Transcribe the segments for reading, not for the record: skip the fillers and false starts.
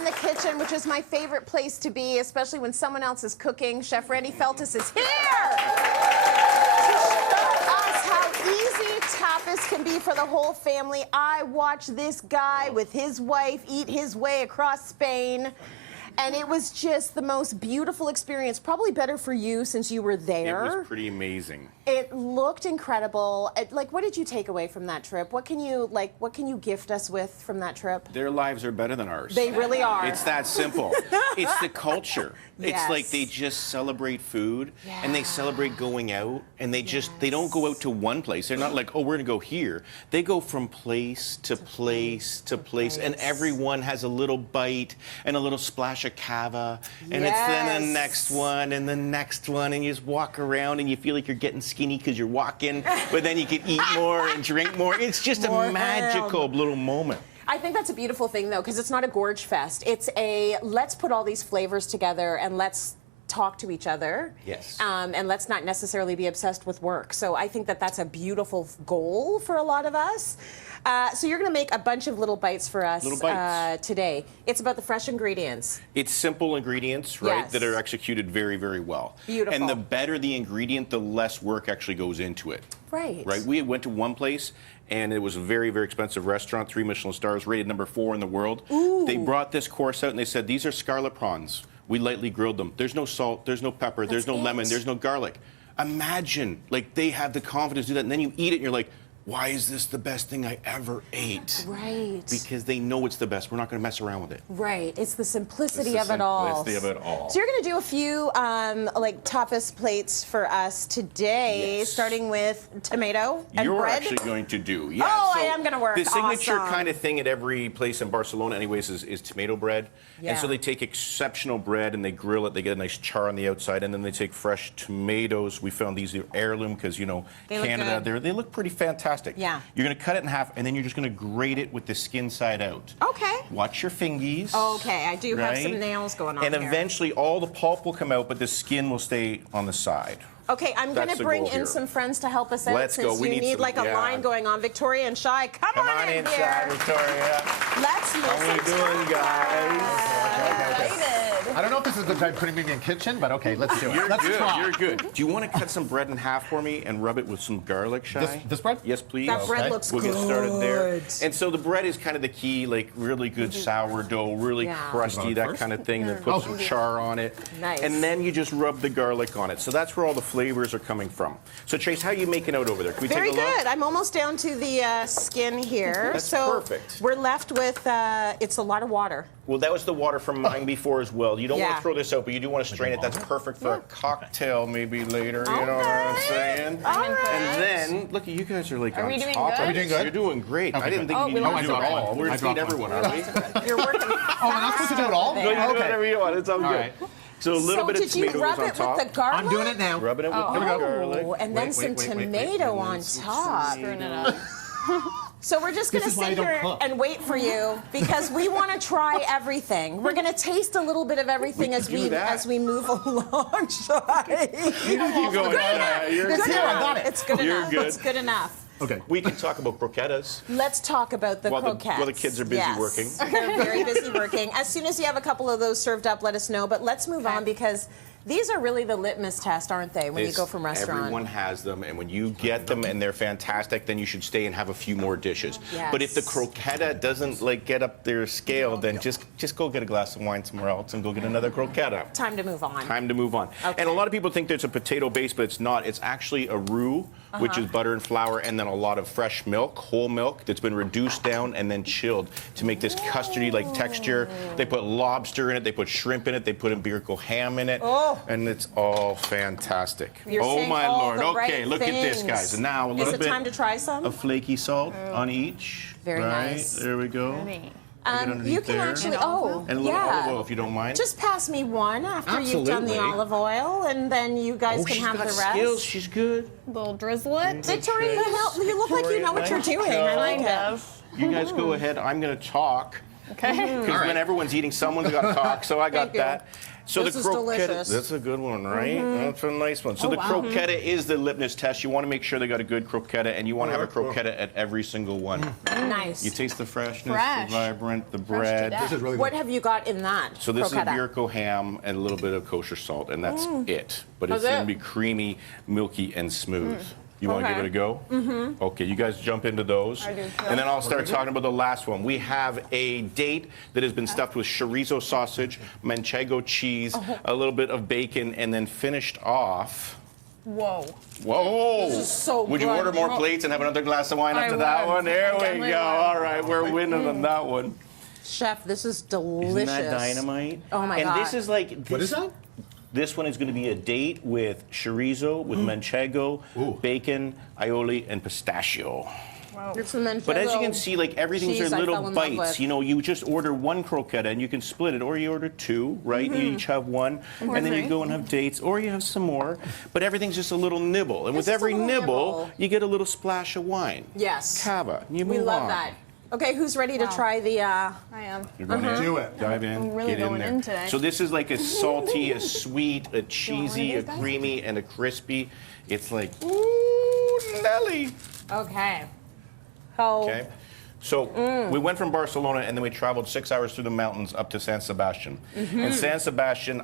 in the kitchen, which is my favorite place to be, especially when someone else is cooking. Chef Randy Feltis is here to show us how easy tapas can be for the whole family. I watched this guy with his wife eat his way across Spain. And it was just the most beautiful experience. Probably better for you since you were there. It was pretty amazing. It looked incredible. Like, what did you take away from that trip? What can you gift us with from that trip? Their lives are better than ours. They really are. It's that simple. It's the culture. Yes. It's like they just celebrate food, and they celebrate going out, and they they don't go out to one place. They're not like, oh, we're gonna go here. They go from place to place to place, and everyone has a little bite and a little splash of cava, and it's then the next one and the next one, and you just walk around and you feel like you're getting skinny because you're walking, but then you can eat more and drink more. It's just a magical little moment. I think that's a beautiful thing, though, because it's not a gorge fest. It's a let's put all these flavors together and let's talk to each other. Yes. And let's not necessarily be obsessed with work. So I think that that's a beautiful goal for a lot of us. So you're going to make a bunch of little bites for us today. It's about the fresh ingredients. It's simple ingredients, right, that are executed very, very well. Beautiful. And the better the ingredient, the less work actually goes into it. Right. Right. We went to one place, and it was a very, very expensive restaurant, 3 Michelin stars, rated #4 in the world. Ooh. They brought this course out, and they said, these are scarlet prawns. We lightly grilled them. There's no salt, there's no pepper, there's no lemon, there's no garlic. Imagine, like, they have the confidence to do that, and then you eat it, and you're like, why is this the best thing I ever ate? Right. Because they know it's the best. We're not going to mess around with it. Right. It's the simplicity of it all. Simplicity of it all. So you're going to do a few like tapas plates for us today, starting with tomato and bread. You're actually going to do. Yeah. Oh, so I am going to work. The signature Awesome. kind of thing at every place in Barcelona, anyways, is tomato bread. Yeah. And so they take exceptional bread and they grill it. They get a nice char on the outside, and then they take fresh tomatoes. We found these are heirloom because, you know, Canada, they look pretty fantastic. Yeah. You're going to cut it in half, and then you're just going to grate it with the skin side out. Okay. Watch your fingies. Okay, I do have some nails going on And here. eventually all the pulp will come out, but the skin will stay on the side. Okay, I'm going to bring in some friends to help us out. Let's go. Since We you need like a line going on. Victoria and Shai, come on in inside, here. Victoria. Let's make How we doing, guys? I don't know if this is the time putting me in the kitchen, but okay, let's do it. Let's good. try. You're good. Do you want to cut some bread in half for me and rub it with some garlic, Shai? This bread? Yes, please. That bread looks We'll good. get started there. And so the bread is kind of the key, like really good sourdough, really crusty, that kind of thing. Then put some char on it. Nice. And then you just rub the garlic on it. So that's where all the flavors are coming from. So Trace, how are you making out over there? Can we Very take a look? good. I'm almost down to the skin here. That's so perfect. We're left with, it's a lot of water. Well, that was the water from mine before as well. You don't want Yeah. to throw this out, but you do want to strain it. That's perfect for a cocktail maybe later. You know what I'm saying? All right. And then, look, you guys are like on we doing top good? of Are we doing good? You're doing great. Okay, I didn't good. think you Oh, needed to do I it dropped all. one. We're I just feed dropped everyone, one. aren't we? You're working Oh, am I supposed to do it all? No, you can do whatever you want. It's all good. right. So a little bit of did you tomato rub goes on it top. with the garlic? I'm doing it now. Rubbing it with the garlic. Oh, and then Wait, some wait, wait, wait, tomato on top. Screwing it up. So we're just going to This is why sit I don't here cook. and wait for you because we want to try everything. We're going to taste a little bit of everything as we move along. Shai. You can keep going. You're Good good. enough. I got it. It's good You're enough. good. It's good enough. Okay. We can talk about croquetas. Let's talk about the While the- croquettes. while the kids are busy working. They're very busy working. As soon as you have a couple of those served up, let us know. But let's move on because these are really the litmus test, aren't they, when you go from restaurant? Everyone has them, and when you get them and they're fantastic, then you should stay and have a few more dishes. Yes. But if the croqueta doesn't like get up their scale, then just go get a glass of wine somewhere else and go get another croqueta. Time to move on. Time to move on. Okay. And a lot of people think there's a potato base, but it's not. It's actually a roux, which is butter and flour, and then a lot of fresh milk, whole milk, that's been reduced down and then chilled to make this custardy-like texture. They put lobster in it, they put shrimp in it, they put Iberico ham in it, and it's all fantastic. You're Oh saying my all Lord! the Okay, right look at this, things. guys. And now a little Is it bit time to try some? of flaky salt on each. Very right? nice. There we go. Ready. You can actually, And a little olive oil, if you don't mind. Just pass me one after you've done the Absolutely. olive oil, and then you guys can she's have got the rest. skills. She's good. Little drizzle it. Victoria, you look like you know what you're doing. I like Kind it. of. You guys go ahead. I'm going to talk. Okay. Because when everyone's eating, someone's got to talk. So I got Thank you. that. So This the is croquette, delicious. that's a good one, right? That's a nice one. So the croquette is the litmus test. You want to make sure they got a good croquette, and you want to have a croquette at every single one. Nice. You taste the freshness, Fresh. the vibrant, the to bread. death. This is really What good. have you got in that? So this croqueta? is Bierko ham and a little bit of kosher salt, and that's it. But it's That's going to it? be creamy, milky, and smooth. You want to Okay. give it a go? Mm-hmm. Okay, you guys jump into those. I do, too. And then I'll start talking about the last one. We have a date that has been stuffed with chorizo sausage, manchego cheese, a little bit of bacon, and then finished off. Whoa. Whoa! This is so Would you good. order more plates and have another glass of wine I after that would. one? There I we definitely go. would. All right, we're winning on that one. Chef, this is Isn't delicious. that dynamite? Oh my and God. this is like What is that? This one is going to be a date with chorizo, with manchego, Ooh. bacon, aioli, and pistachio. It's the manchego But as you can see, like everything's cheese are I little fell in love bites. with. You know, you just order one croqueta and you can split it, or you order two, right? You each have one, and then you three. go and have dates, or you have some more. But everything's just a little nibble, and with Just a every little nibble. you get a little splash of wine. Yes. Cava. You We move love on. that. Okay, who's ready to try the? I am. You're going in? Do it. Dive in. I'm really get in going there. in today. So this is like a salty, a sweet, a cheesy, a these guys? creamy, and a crispy. It's like, ooh, Nelly. Okay. How? Okay. So we went from Barcelona and then we traveled 6 hours through the mountains up to San Sebastian. And San Sebastian,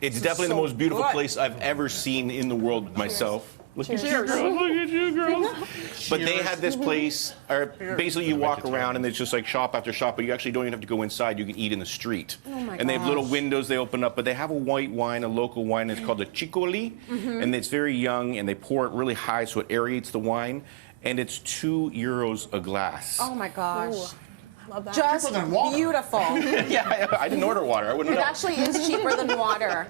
it's definitely the so most beautiful good. place I've ever seen in the world myself. Look at you Cheers. girls, look at you girls. But they had this place, or basically you walk around and it's just like shop after shop, but you actually don't even have to go inside, you can eat in the street. my And they have little windows they open up, but they have a white wine, a local wine, it's called a Chicoli, and it's very young, and they pour it really high so it aerates the wine, and it's €2 a glass. Oh my gosh. Love that. Just Cheaper than water. beautiful. Yeah, I didn't order water, I wouldn't It know. actually is cheaper than water.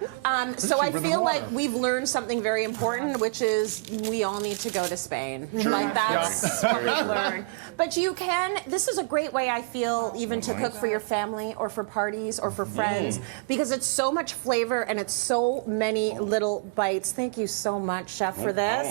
So I cheaper than feel like water. we've learned something very important, which is we all need to go to Spain. Like that's what we've learned. But you can, this is a great way, I feel, even to cook for your family or for parties or for friends, because it's so much flavor and it's so many little bites. Thank you so much, Chef, for this.